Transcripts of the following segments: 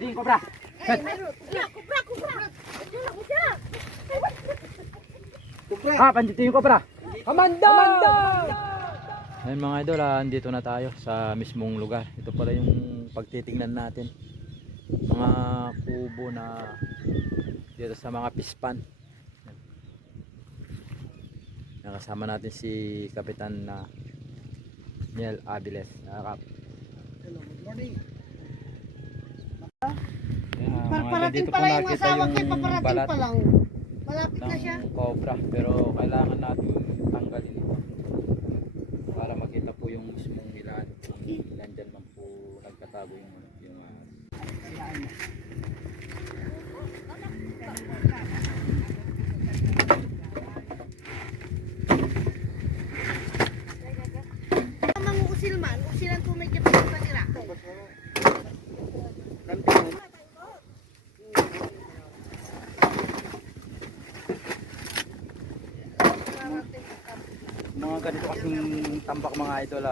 Hindi, kobra. Set. Pandito yung kobra. Kamanda! Ayun mga idol, andito na tayo sa mismong lugar. Ito pala yung pagtitingnan natin. Mga kubo na dito sa mga pispan. Nakasama natin si Kapitan na Niel Aviles. Kap. Hello, good morning. Parating pala yung asawa ko, paparating pa lang. Malapit na siya. Ng cobra, pero kailangan natin tanggalin ito para makita po yung mismong ilan kung nandyan man po nagkatago yung Manguusil man, usilan tunay ka pa sa tira. mga ganito kasing tambak mga idol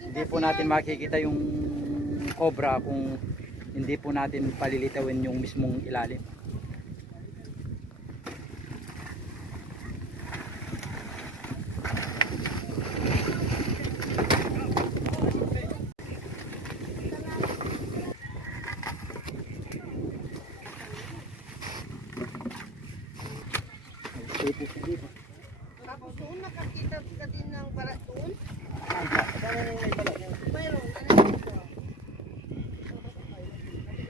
hindi po natin makikita yung cobra kung hindi po natin palilitawin yung mismong ilalim. Tapos doon nakakita ka din ng barat doon. Mayroon.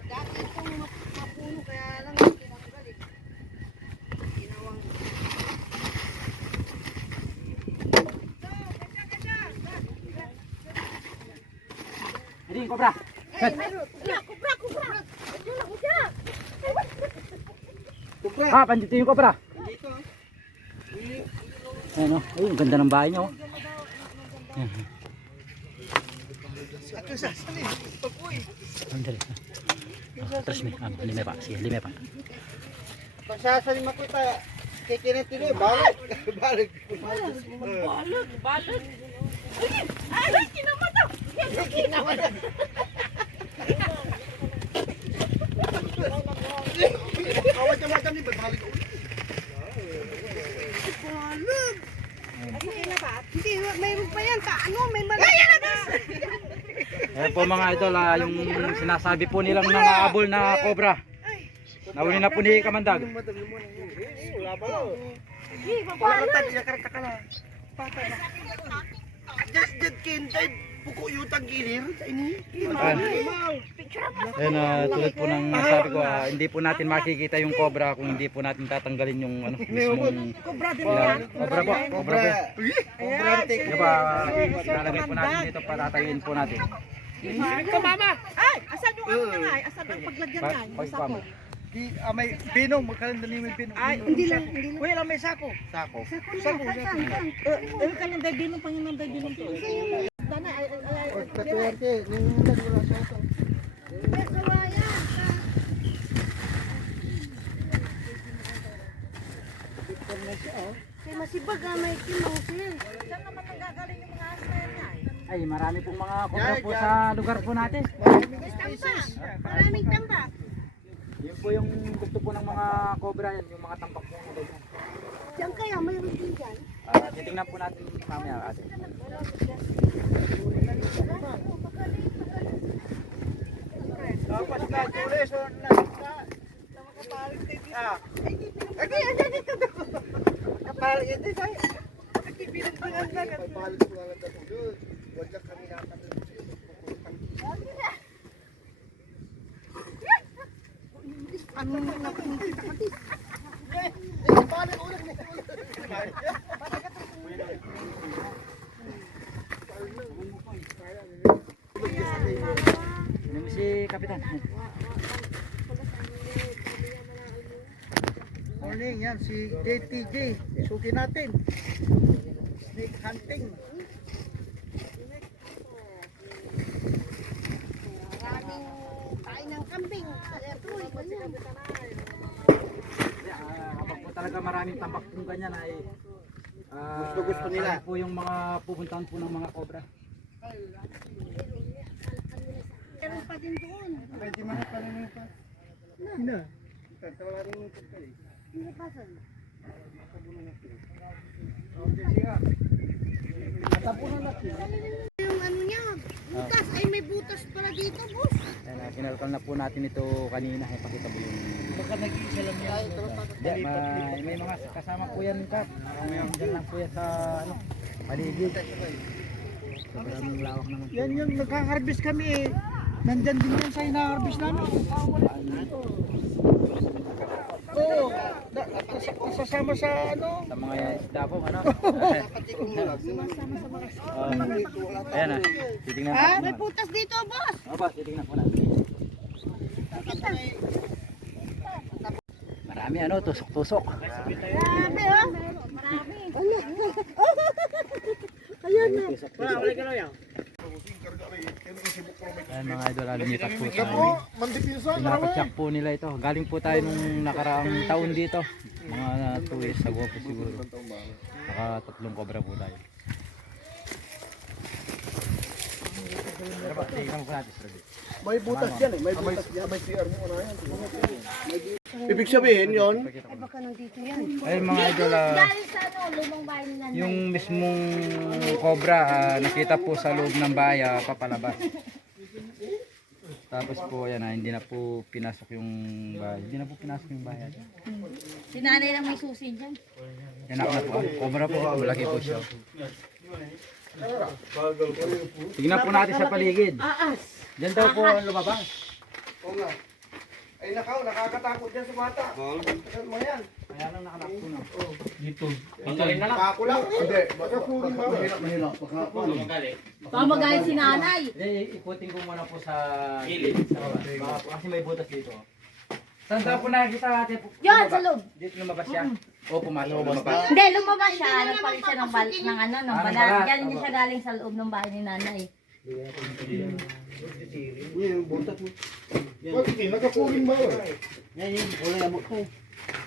Dati itong mapuno kaya lang tinanggal eh. Ginawang. Hindi, cobra. Ay, mayroon. Kubra. Diyan ako dyan. Pandito yung cobra. Dito. Ayun oh. Ay, ang ganda ng bahay niya oh. Ako sasalin. Papoy. Andali. Terus mi, lima pa. Sige, lima pa. Pag sasalin mo kita, kikinitili, balik. Balik. Balot. Ay, kinamata. Kinamata. Kawat-kawatan ni balik ulit. Balot. Ay, na ba? Hindi, mayroon pa yan. Ano, may malaki na. Ayan po mga idol, yung sinasabi po nilang nangaabol na cobra. Nahuli na po ni Kamandag. Wala ba? Hindi, Wala balot. ka diya karata ka na. Patay na. Just kintay puko yutang gilir sa ini. Ayan, tulad po ng sabi ko, hindi po natin makikita yung cobra kung hindi po natin tatanggalin yung mismong Cobra din ilalim. yan. Cobra po, cobra po. Cobrante. Diba, lalagay po natin dito para tayuin po natin. Mama! Ay, asan yung ano na ay? Asan ang paglagyan na? Yung sako. Di may binong magkalanda ni may binong. Ay, hindi lang. Wala lang may sako. Sako. Sako. Eh, kalenday binong, panginanday binong to. Dana, ay. Patuwarte, yung nagwala sa ito. Kay masibag may kimangsil. Saan naman nanggagaling yung mga asma yan? Ay, marami pong mga cobra po sa lugar po natin. Maraming tamba. Yun po yung gusto po ng mga cobra yan, yung mga tampak po na ganyan. Diyan kaya, mayroon din dyan. Titingnan po natin mamaya ate. Tapos na, tulis. Ay, andyan dito. Kapalit yan din tayo. Papalit ko lang ito doon. Wala kami nakatulog. Ano na pati? Papalit ulit. Ano mo si Kapitan? Morning yan, si JTJ. Suki natin. Snake hunting. Maraming kain ng kambing. Kapag po talaga maraming tambak po ganyan ay Gusto nila. kaya po yung mga pupuntahan po ng mga cobra. Meron pa din doon. Pwede mga pala Sina? Tawarin mo ito kayo. Yung ano niya, butas. Ay, may butas pala dito, boss. Ayan, kinalkal na po natin ito kanina. Pakita mo yung... Baka nag-iisa lang yan. Hindi, may mga kasama po yan, Kap. Diyan lang po yan sa ano, paligid. Sobrang lawak naman. Yan yung nagka-harvest kami eh. Nandyan din yan sa ina-harvest namin. Oo. Nasasama sa ano. Sa mga isda po, ano? Ayan na, titingnan po. May butas dito, boss. Opo, titingnan po natin. Marami ano, tusok-tusok. Grabe, oh. Marami. Ayan na. Ayan mga idol, lumipat po tayo. Pinapatsak po nila ito. Galing po tayo nung nakaraang taon dito. Mga 2 years ago po siguro. Saka 3 cobra po tayo. Tingnan po natin, Sir. May butas yan eh. May butas yan. May CR mo na yan. Ibig sabihin yon. Ay, baka nandito yan. Ayun mga idol, Galing sa ano, lumang bahay ni Nanay. yung mismong cobra nakita po sa loob ng bahay papalabas. Tapos po yan hindi na po pinasok yung bahay. Hindi na po pinasok yung bahay. Si Nanay lang may susi dyan. Yan ako na po. Cobra po. Malaki po siya. Tignan po natin sa paligid. Aas. Diyan daw po lumabas. Oo nga. Ay nakakatakot dyan sa bata. Tagal mo yan. Kaya lang nakalak po na. Dito. Panggalin na lang. Kako lang. Hindi. Baka pulin ba? Mahirap. Baka pulin. Baka magaling si Nanay. Ikutin ko muna po sa gilid. Sa baba. Baka po, kasi may butas dito. Saan daw po nakikita natin? Yan, sa loob. Dito lumabas siya? O pumasok lumabas? Hindi, lumabas siya. Nagpalit siya ng balat ng ano, ng balat. Yan, hindi siya galing sa loob ng bahay ni Nanay. Yan, butas mo. Bakit eh? Nakapuling ba? Yan, wala abot ko.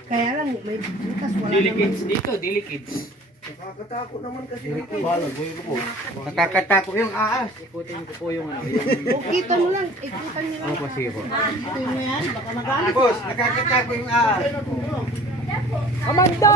Kaya lang, may butas. Wala Dilikids dito, dilikids. Nakakatakot naman kasi dito. Nakakatakot yung aas. Ikutin ko po yung ano. Ikutan mo lang. Ikutan mo lang. Opo, sige po. Ikutin mo yan. Baka magalit. Boss, nakakatakot yung aas. Amanda!